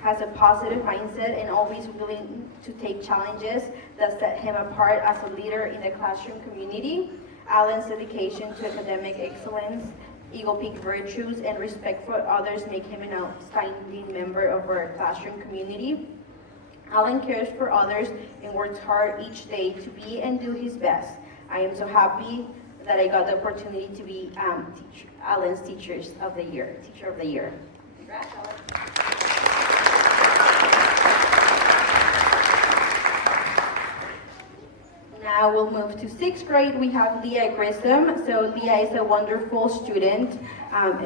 has a positive mindset and always willing to take challenges that set him apart as a leader in the classroom community. Alan's dedication to academic excellence, Eagle Peak virtues, and respect for others make him an outstanding member of our classroom community. Alan cares for others and works hard each day to be and do his best. I am so happy that I got the opportunity to be Alan's Teacher of the Year. Congrats, Alan. Now we'll move to 6th grade. We have Leah Grissom. So Leah is a wonderful student.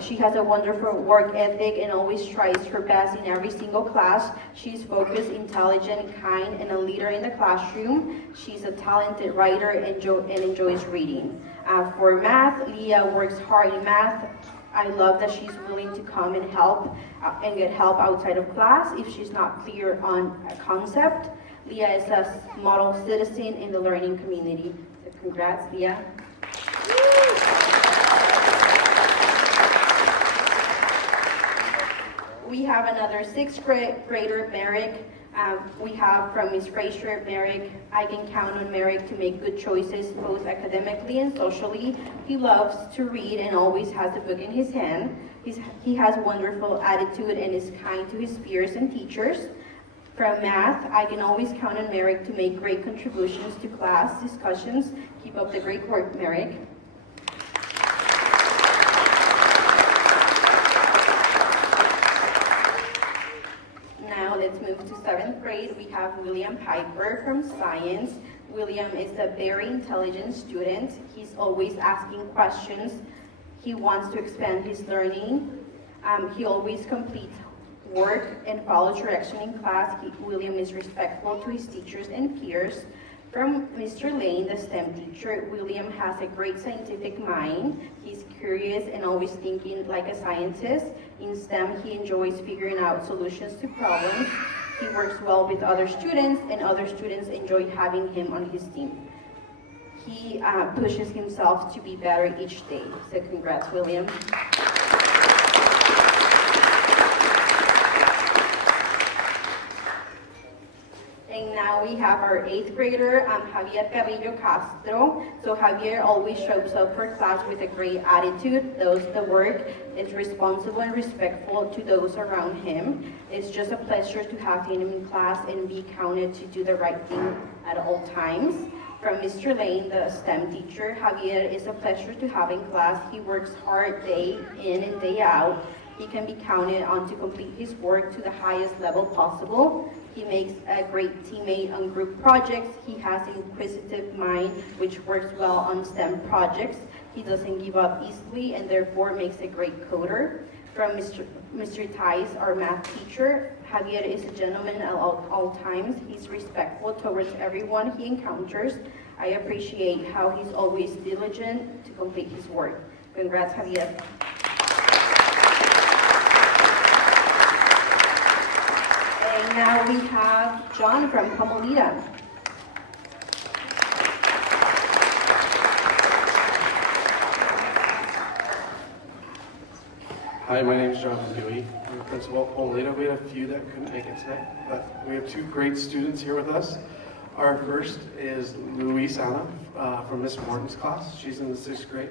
She has a wonderful work ethic and always tries her best in every single class. She's focused, intelligent, kind, and a leader in the classroom. She's a talented writer and enjoys reading. For math, Leah works hard in math. I love that she's willing to come and help and get help outside of class if she's not clear on a concept. Leah is a model citizen in the learning community. So congrats, Leah. We have another 6th grader, Merrick. We have from Ms. Frazier, Merrick. I can count on Merrick to make good choices both academically and socially. He loves to read and always has a book in his hand. He has a wonderful attitude and is kind to his peers and teachers. From math, I can always count on Merrick to make great contributions to class discussions. Keep up the great work, Merrick. move to 7th grade, we have William Piper from Science. William is a very intelligent student. He's always asking questions. He wants to expand his learning. He always completes work and follows direction in class. William is respectful to his teachers and peers. From Mr. Lane, the STEM teacher, William has a great scientific mind. He's curious and always thinking like a scientist. In STEM, he enjoys figuring out solutions to problems. He works well with other students, and other students enjoy having him on his team. He pushes himself to be better each day. So congrats, William. And now we have our 8th grader, Javier Carrillo Castro. So Javier always shows up for class with a great attitude, does the work, is responsible and respectful to those around him. It's just a pleasure to have him in class and be counted to do the right thing at all times. From Mr. Lane, the STEM teacher, Javier is a pleasure to have in class. He works hard day in and day out. He can be counted on to complete his work to the highest level possible. He makes a great teammate on group projects. He has an inquisitive mind, which works well on STEM projects. He doesn't give up easily and therefore makes a great coder. From Mr. Tice, our math teacher, Javier is a gentleman at all times. He's respectful towards everyone he encounters. I appreciate how he's always diligent to complete his work. Congrats, Javier. And now we have John from Comalita. Hi, my name is Jonathan Dewey. I'm the principal at Comalita. We had a few that couldn't make it today, but we have 2 great students here with us. Our first is Louise Anna from Miss Morton's class. She's in the 6th grade,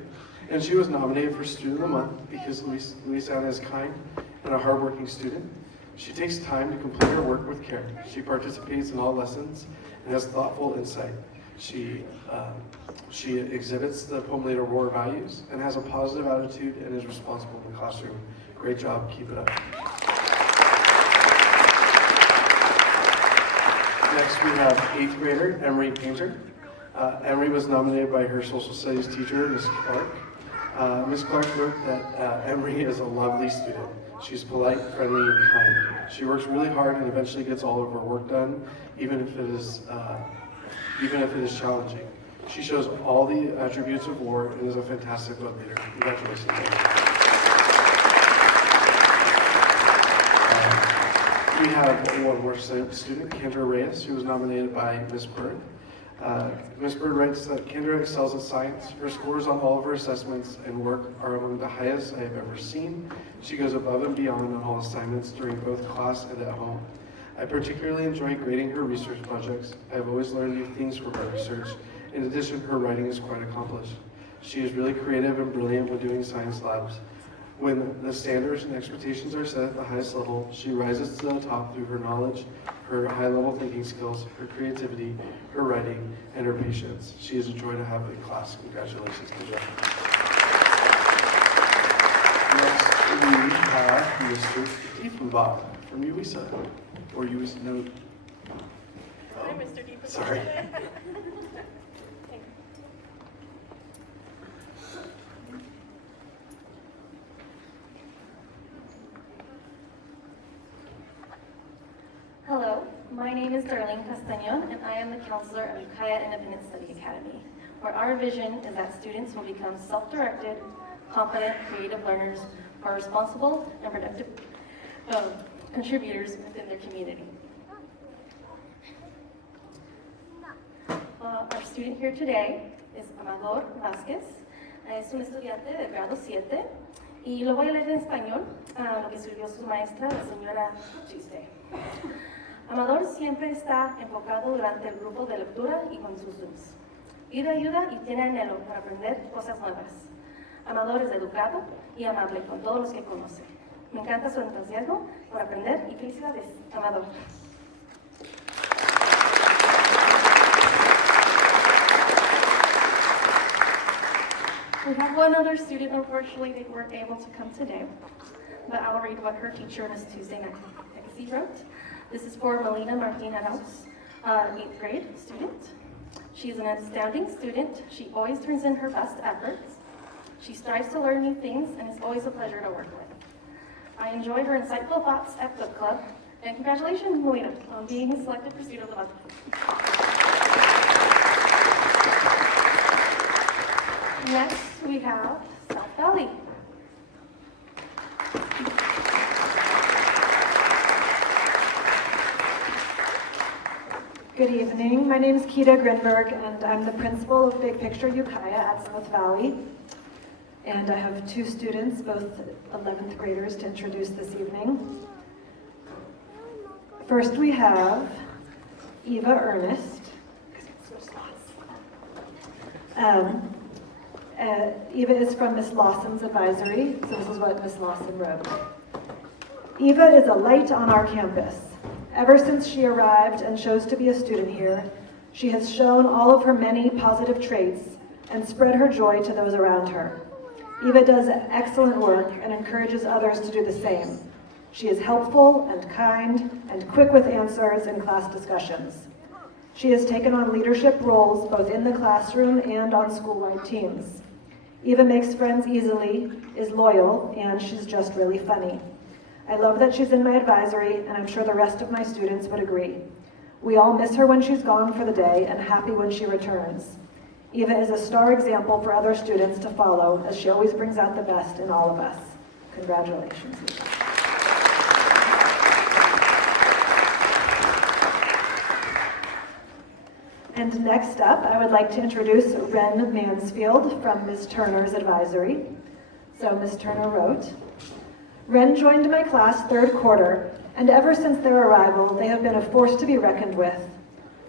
and she was nominated for Student of the Month because Louise Anna is kind and a hardworking student. She takes time to complete her work with care. She participates in all lessons and has thoughtful insight. She exhibits the Comalita Roar values and has a positive attitude and is responsible in the classroom. Great job, keep it up. Next we have 8th grader, Emery Painter. Emery was nominated by her social studies teacher, Ms. Clark. Ms. Clark wrote that Emery is a lovely student. She's polite, friendly, and kind. She works really hard and eventually gets all of her work done, even if it is challenging. She shows all the attributes of war and is a fantastic love leader. Congratulations. We have one more student, Kendra Reyes, who was nominated by Ms. Bird. Ms. Bird writes that Kendra excels at science. Her scores on all of her assessments and work are among the highest I have ever seen. She goes above and beyond on all assignments during both class and at home. I particularly enjoy grading her research projects. I have always learned new things from her research. In addition, her writing is quite accomplished. She is really creative and brilliant when doing science labs. When the standards and expectations are set at the highest level, she rises to the top through her knowledge, her high-level thinking skills, her creativity, her writing, and her patience. She is a joy to have in class. Congratulations, Kendra. Next, we have Mr. Diefenbach from UWISA, or UWISA, no. Hi, Mr. Diefenbach. Sorry. Hello, my name is Darlene Castañon, and I am the counselor at Ukiah Independent Study Academy, where our vision is that students will become self-directed, confident, creative learners who are responsible and productive contributors within their community. Our student here today is Amador Vázquez. Es un estudiante del grado 7 y lo voy a leer en español, lo que escribió su maestra, la señora Tuesday. Amador siempre está enfocado durante el grupo de lectura y con sus Zooms. Pide ayuda y tiene anhelo para aprender cosas nuevas. Amador es educado y amable con todos los que conoce. Me encanta su entusiasmo por aprender y felicidades, Amador. We have one other student, unfortunately, they weren't able to come today, but I'll read what her teacher, Ms. Tuesday Neckesy, wrote. This is for Melina Martina Raus, 8th grade student. She is an outstanding student. She always turns in her best efforts. She strives to learn new things and is always a pleasure to work with. I enjoy her insightful thoughts at book club. And congratulations, Melina, on being selected for Student of the Month. Next, we have South Valley. Good evening. My name is Keita Grinberg, and I'm the principal of Big Picture Ukiah at South Valley. And I have two students, both 11th graders, to introduce this evening. First, we have Eva Ernest. Eva is from Miss Lawson's advisory, so this is what Miss Lawson wrote. Eva is a light on our campus. Ever since she arrived and chose to be a student here, she has shown all of her many positive traits and spread her joy to those around her. Eva does excellent work and encourages others to do the same. She is helpful and kind and quick with answers in class discussions. She has taken on leadership roles both in the classroom and on school-wide teams. Eva makes friends easily, is loyal, and she's just really funny. I love that she's in my advisory, and I'm sure the rest of my students would agree. We all miss her when she's gone for the day and happy when she returns. Eva is a star example for other students to follow, as she always brings out the best in all of us. Congratulations, Eva. And next up, I would like to introduce Ren Mansfield from Ms. Turner's advisory. So Ms. Turner wrote, Ren joined my class third quarter, and ever since their arrival, they have been a force to be reckoned with.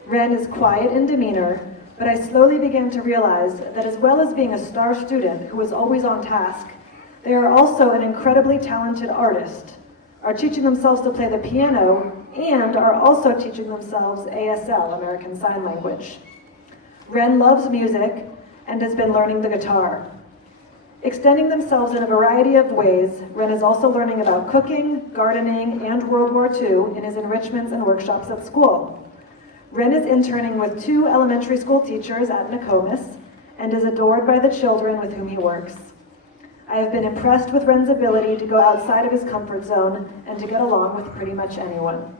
Ren is quiet in demeanor, but I slowly began to realize that as well as being a star student who is always on task, they are also an incredibly talented artist, are teaching themselves to play the piano, and are also teaching themselves ASL, American Sign Language. Ren loves music and has been learning the guitar. Extending themselves in a variety of ways, Ren is also learning about cooking, gardening, and World War II in his enrichments and workshops at school. Ren is interning with 2 elementary school teachers at Nokomis and is adored by the children with whom he works. I have been impressed with Ren's ability to go outside of his comfort zone and to get along with pretty much anyone.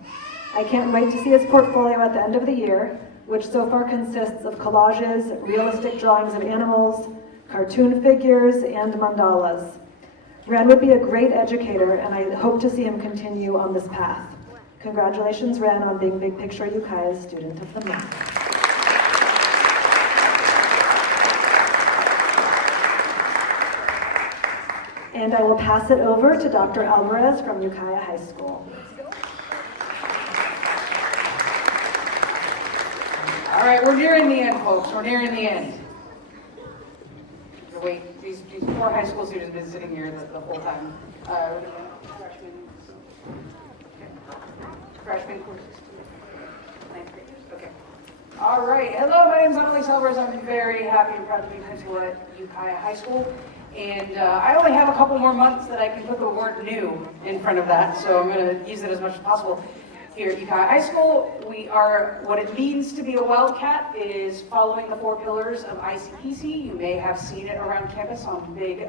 I can't wait to see his portfolio at the end of the year, which so far consists of collages, realistic drawings of animals, cartoon figures, and mandalas. Ren would be a great educator, and I hope to see him continue on this path. Congratulations, Ren, on being Big Picture Ukiah's Student of the Month. And I will pass it over to Dr. Alvarez from Ukiah High School. All right, we're nearing the end, folks. We're nearing the end. Wait, these 4 high school students have been sitting here the whole time. Freshman courses. 9th graders. Okay. All right. Hello, my name is Annalise Alvarez. I'm very happy and proud to be principal at Ukiah High School. And I only have a couple more months that I can put the word new in front of that, so I'm going to use it as much as possible. Here at Ukiah High School, we are, what it means to be a Wildcat is following the 4 pillars of ICPC. You may have seen it around campus on big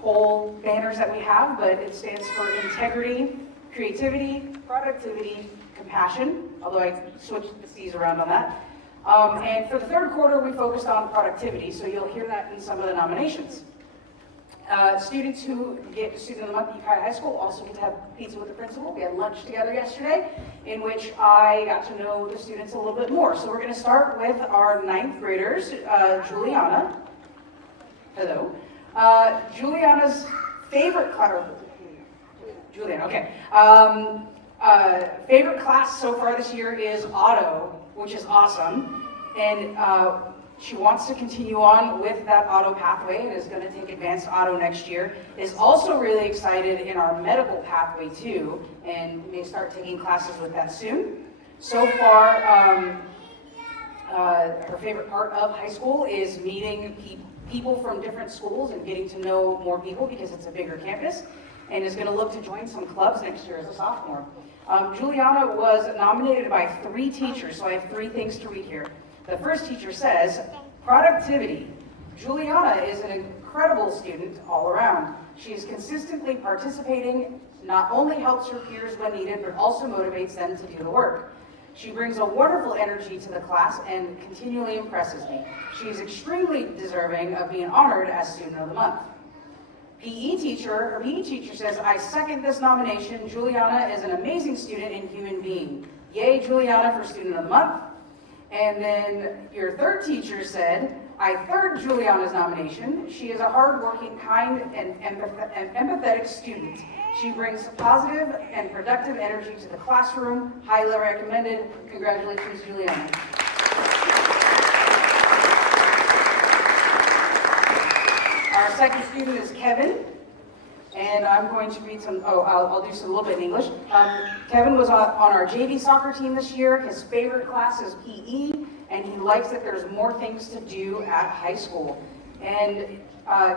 pole banners that we have, but it stands for integrity, creativity, productivity, compassion, although I switched the C's around on that. And for the third quarter, we focused on productivity, so you'll hear that in some of the nominations. Students who get Student of the Month at Ukiah High School also get to have pizza with the principal. We had lunch together yesterday, in which I got to know the students a little bit more. So we're going to start with our 9th graders, Juliana. Hello. Juliana's favorite class. Juliana, okay. Favorite class so far this year is auto, which is awesome. And she wants to continue on with that auto pathway and is going to take advanced auto next year. Is also really excited in our medical pathway too, and may start taking classes with that soon. So far, her favorite part of high school is meeting people from different schools and getting to know more people because it's a bigger campus. and is going to look to join some clubs next year as a sophomore. Juliana was nominated by 3 teachers, so I have 3 things to read here. The first teacher says, productivity. Juliana is an incredible student all around. She is consistently participating, not only helps her peers when needed, but also motivates them to do the work. She brings a wonderful energy to the class and continually impresses me. She is extremely deserving of being honored as Student of the Month. Her PE teacher says, I second this nomination. Juliana is an amazing student and human being. Yay, Juliana, for Student of the Month. And then your third teacher said, I third Juliana's nomination. She is a hardworking, kind, and empathetic student. She brings positive and productive energy to the classroom. Highly recommended. Congratulations, Juliana. Our second student is Kevin, and I'm going to read some, I'll do some a little bit in English. Kevin was on our JV soccer team this year. His favorite class is PE, and he likes that there's more things to do at high school. And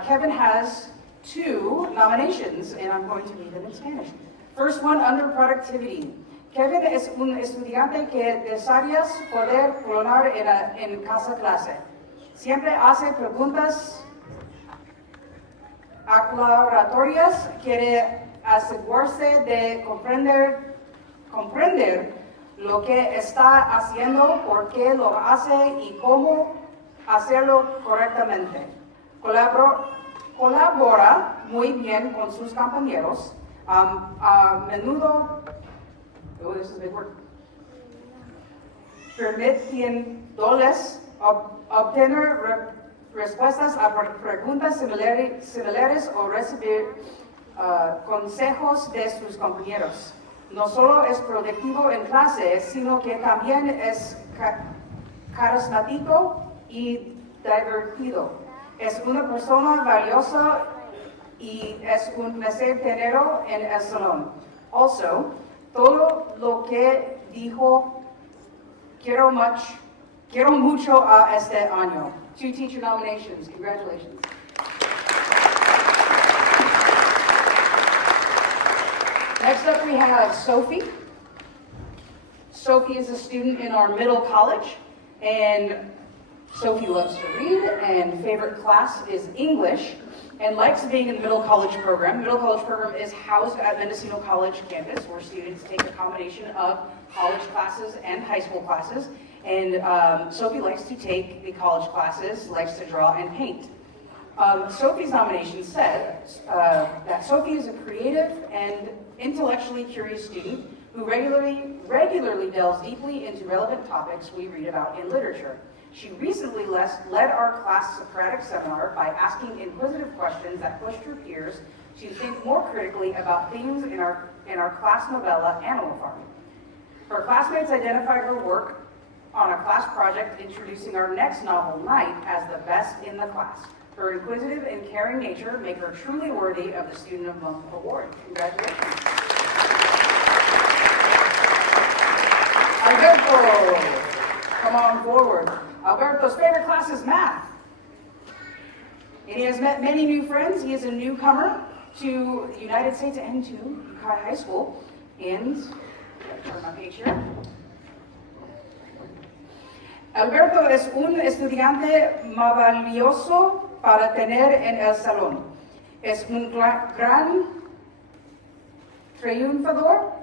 Kevin has 2 nominations, and I'm going to read them in Spanish. First one, under productivity. Kevin es un estudiante que deseas poder colocar en casa clase. Siempre hace preguntas aclaratorias, quiere asegurarse de comprender lo que está haciendo, por qué lo hace y cómo hacerlo correctamente. Colabora muy bien con sus compañeros. A menudo, this is a big word, permitiéndoles obtener respuestas a preguntas similares o recibir consejos de sus compañeros. No solo es productivo en clase, sino que también es carismático y divertido. Es una persona valiosa y es un placer tenerlo en el salón. Also, todo lo que dijo, quiero mucho a este año. 2 teacher nominations. Congratulations. Next up we have Sophie. Sophie is a student in our middle college, and Sophie loves to read, and favorite class is English, and likes being in the middle college program. The middle college program is housed at Mendocino College campus, where students take a combination of college classes and high school classes. And Sophie likes to take the college classes, likes to draw and paint. Sophie's nomination said that Sophie is a creative and intellectually curious student who regularly delves deeply into relevant topics we read about in literature. She recently led our class Socratic seminar by asking inquisitive questions that pushed her peers to think more critically about themes in our class novella, Animal Farm. Her classmates identified her work on a class project introducing our next novel, Night, as the best in the class. Her inquisitive and caring nature make her truly worthy of the Student of the Month award. Congratulations. Alberto, come on forward. Alberto's favorite class is math. And he has met many new friends. He is a newcomer to the United States and to Ukiah High School. And, turn my page here. Alberto es un estudiante maravilloso para tener en el salón. Es un gran triunfador.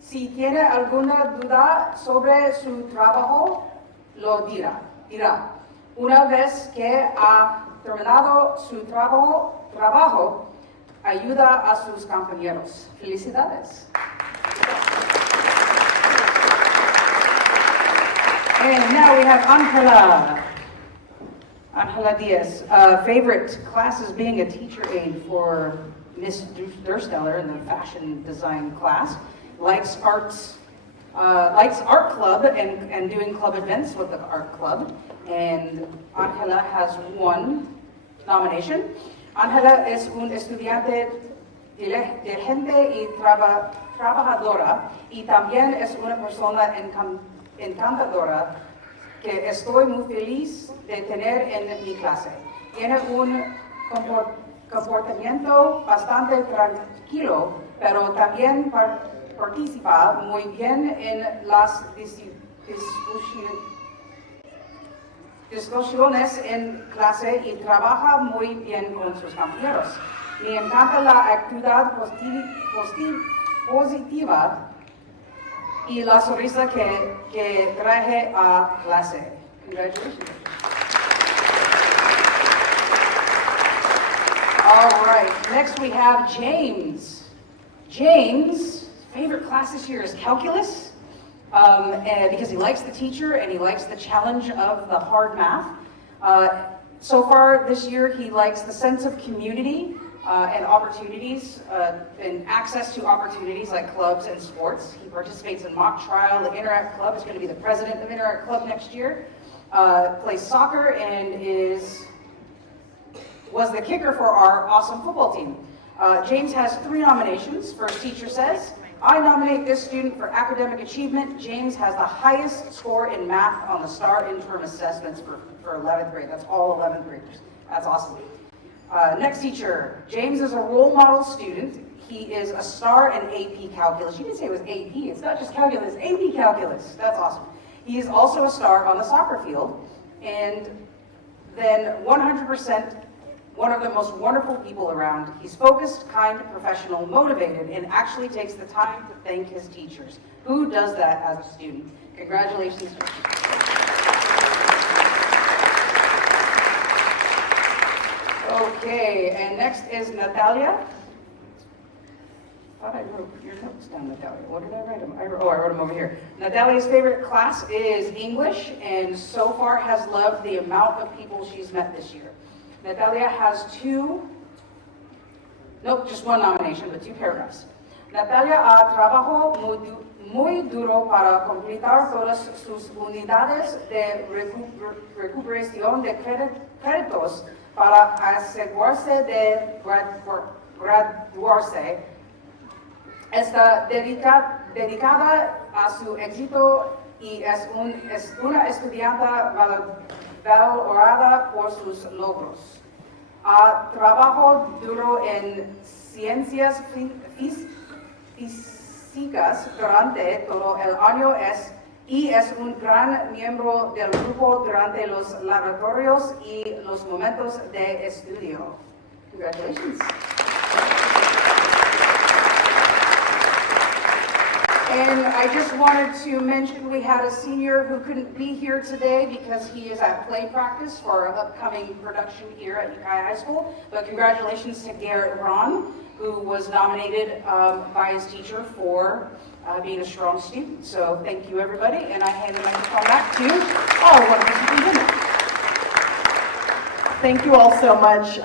Si tiene alguna duda sobre su trabajo, lo dirá. Una vez que ha terminado su trabajo, ayuda a sus compañeros. Felicidades. And now we have Angela Diaz. Favorite class is being a teacher aide for Miss Dursteller in the fashion design class. Likes art club and doing club events with the art club. And Angela has 1 nomination. Angela es un estudiante diligente y trabajadora, y también es una persona encantadora que estoy muy feliz de tener en mi clase. Tiene un comportamiento bastante tranquilo, pero también participa muy bien en las discusiones en clase y trabaja muy bien con sus compañeros. Me encanta la actitud positiva y la sonrisa que traje a clase. Congratulations. All right, next we have James. James' favorite class this year is calculus, and because he likes the teacher and he likes the challenge of the hard math. So far this year, he likes the sense of community and opportunities and access to opportunities like clubs and sports. He participates in mock trial. The Interact Club is going to be the president of Interact Club next year. Plays soccer and was the kicker for our awesome football team. James has 3 nominations. First Teacher Says, I nominate this student for academic achievement. James has the highest score in math on the STAR interim assessments for 11th grade. That's all 11th graders. That's awesome. Next teacher, James is a role model student. He is a star in AP Calculus. You didn't say it was AP. It's not just calculus, AP Calculus. That's awesome. He is also a star on the soccer field. And then 100%, one of the most wonderful people around. He's focused, kind, professional, motivated, and actually takes the time to thank his teachers. Who does that as a student? Congratulations. Okay, and next is Natalia. I thought I wrote your notes down, Natalia. What did I write them? I wrote them over here. Natalia's favorite class is English, and so far has loved the amount of people she's met this year. Natalia has just one nomination, but 2 paragraphs. Natalia trabajó muy duro para completar todas sus unidades de recuperación de créditos para asegurarse de graduarse. Está dedicada a su éxito y es una estudiante valorada por sus logros. Trabajó duro en ciencias físicas durante todo el año y es un gran miembro del grupo durante los laboratorios y los momentos de estudio. Congratulations. And I just wanted to mention we had a senior who couldn't be here today because he is at play practice for an upcoming production here at Ukiah High School. But congratulations to Garrett Ron, who was nominated by his teacher for being a strong student. So thank you, everybody, and I hand the microphone back to all wonderful superintendents. Thank you all so much.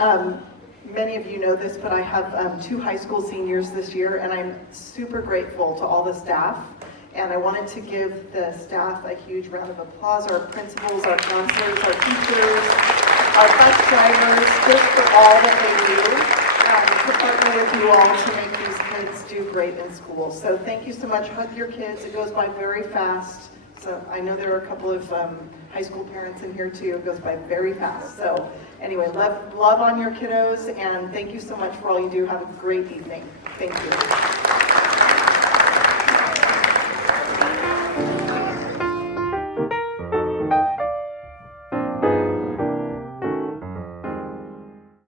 Many of you know this, but I have 2 high school seniors this year, and I'm super grateful to all the staff. And I wanted to give the staff a huge round of applause, our principals, our counselors, our teachers, our bus drivers, just for all that they do to partner with you all to make these kids do great in school. So thank you so much. Hug your kids. It goes by very fast. So I know there are a couple of high school parents in here too. It goes by very fast. So anyway, love on your kiddos, and thank you so much for all you do. Have a great evening. Thank you.